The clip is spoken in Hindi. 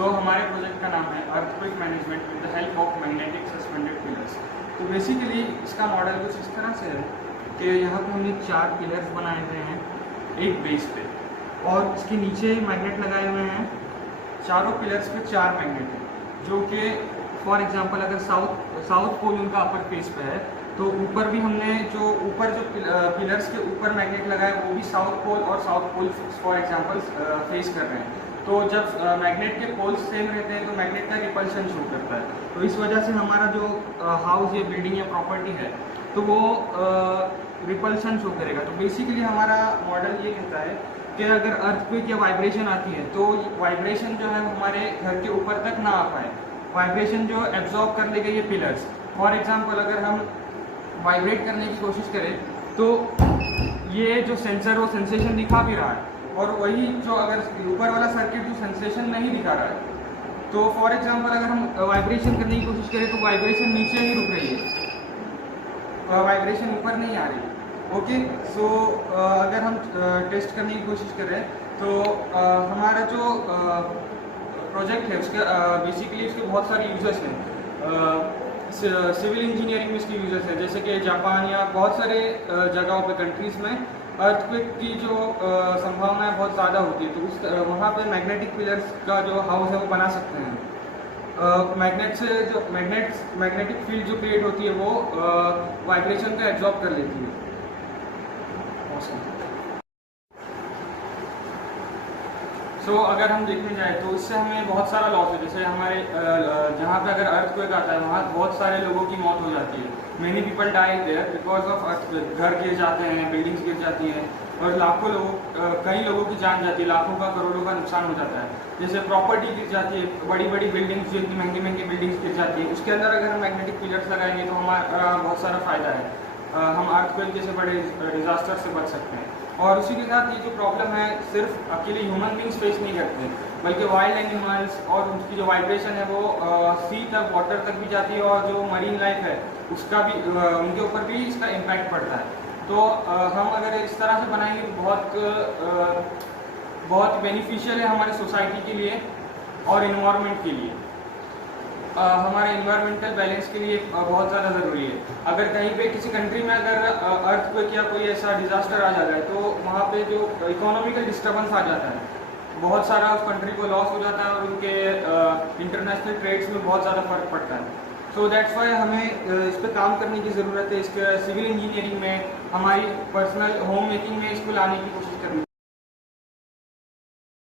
सो हमारे प्रोजेक्ट का नाम है earthquake management with the help of magnetic suspended pillars. तो बेसिकली इसका मॉडल कुछ इस तरह से है कि यहाँ पे हमने 4 पिलर्स बनाए हुए हैं एक बेस पे, और इसके नीचे मैग्नेट लगाए हुए हैं। चारों पिलर्स पे 4 मैग्नेट हैं, जो कि फॉर एग्जांपल अगर साउथ पोल उनका अपर फेस पे है तो ऊपर भी हमने जो पिलर्स के ऊपर मैग्नेट लगाए वो भी साउथ पोल और south pole for example face कर रहे हैं। तो जब मैग्नेट के पोल्स सेम रहते हैं तो मैग्नेट का रिपल्शन शो करता है। तो इस वजह से हमारा जो हाउस या बिल्डिंग या प्रॉपर्टी है तो वो रिपल्शन शो करेगा। तो बेसिकली हमारा मॉडल ये कहता है कि अगर अर्थक्वेक या वाइब्रेशन आती है तो वाइब्रेशन जो है हमारे घर के ऊपर तक ना आ पाए, वाइब्रेशन जो एब्जॉर्ब कर लेंगे ये पिलर्स। फॉर एग्जांपल अगर हम वाइब्रेट करने की कोशिश करें तो ये जो सेंसर वो सेंसेशन दिखा भी रहा है, और वही जो अगर ऊपर वाला सर्किट जो सेंसेशन नहीं दिखा रहा है, तो फॉर एग्जांपल अगर हम वाइब्रेशन करने की कोशिश करें तो वाइब्रेशन नीचे ही रुक रही है, वाइब्रेशन ऊपर नहीं आ रही है। ओके, सो अगर हम टेस्ट करने की कोशिश करें तो हमारा जो प्रोजेक्ट है उसके बेसिकली उसके बहुत सारे यूजर्स हैं। सिविल इंजीनियरिंग में इसके यूजर्स हैं, जैसे कि जापान या बहुत सारे जगहों पे कंट्रीज़ में अर्थक्वेक की जो संभावना है बहुत ज़्यादा होती है, तो उस वहाँ पे मैग्नेटिक पिलर्स का जो हाउस है वो बना सकते हैं। मैग्नेट से जो मैग्नेटिक फील्ड जो क्रिएट होती है वो वाइब्रेशन को एब्जॉर्ब कर लेती है। सो अगर हम देखने जाए तो इससे हमें बहुत सारा लॉस है। जैसे हमारे जहाँ पे अगर अर्थक्वेक आता है वहाँ बहुत सारे लोगों की मौत हो जाती है। Many people die there because of earthquake. घर गिर जाते हैं, बिल्डिंग्स गिर जाती हैं, और कई लोगों की जान जाती है, लाखों का करोड़ों का नुकसान हो जाता है। जैसे प्रॉपर्टी गिर जाती है, बड़ी बड़ी बिल्डिंग्स जो इतनी महंगी महंगी बिल्डिंग्स गिर जाती है, उसके अंदर अगर हम मैग्नेटिक पिलर्स लगाएंगे तो हमारा बहुत सारा फ़ायदा है। हम अर्थक्वेक जैसे बड़े डिजास्टर से बच सकते हैं। और उसी के साथ ये जो प्रॉब्लम है सिर्फ अकेले ह्यूमन बींग्स फेस नहीं करते, बल्कि वाइल्ड एनिमल्स और उनकी जो वाइब्रेशन है वो सी तक, वाटर तक भी जाती है, और जो मरीन लाइफ है उसका भी उनके ऊपर भी इसका इम्पैक्ट पड़ता है। तो हम अगर इस तरह से बनाएंगे तो बहुत बेनिफिशियल है हमारे सोसाइटी के लिए और इन्वायरमेंट के लिए। हमारे इन्वायरमेंटल बैलेंस के लिए बहुत ज़्यादा ज़रूरी है। अगर कहीं पे किसी कंट्री में अगर अर्थक्वेक या कोई ऐसा डिज़ास्टर आ जाता है तो वहाँ पे जो इकोनॉमिकल डिस्टर्बेंस आ जाता है, बहुत सारा उस कंट्री को लॉस हो जाता है और उनके इंटरनेशनल ट्रेड्स में बहुत ज़्यादा फ़र्क पड़ता है। सो दैट्स वाई हमें इस पर काम करने की ज़रूरत है। इसके सिविल इंजीनियरिंग में, हमारी पर्सनल होम मेकिंग में इसको लाने की कोशिश करनी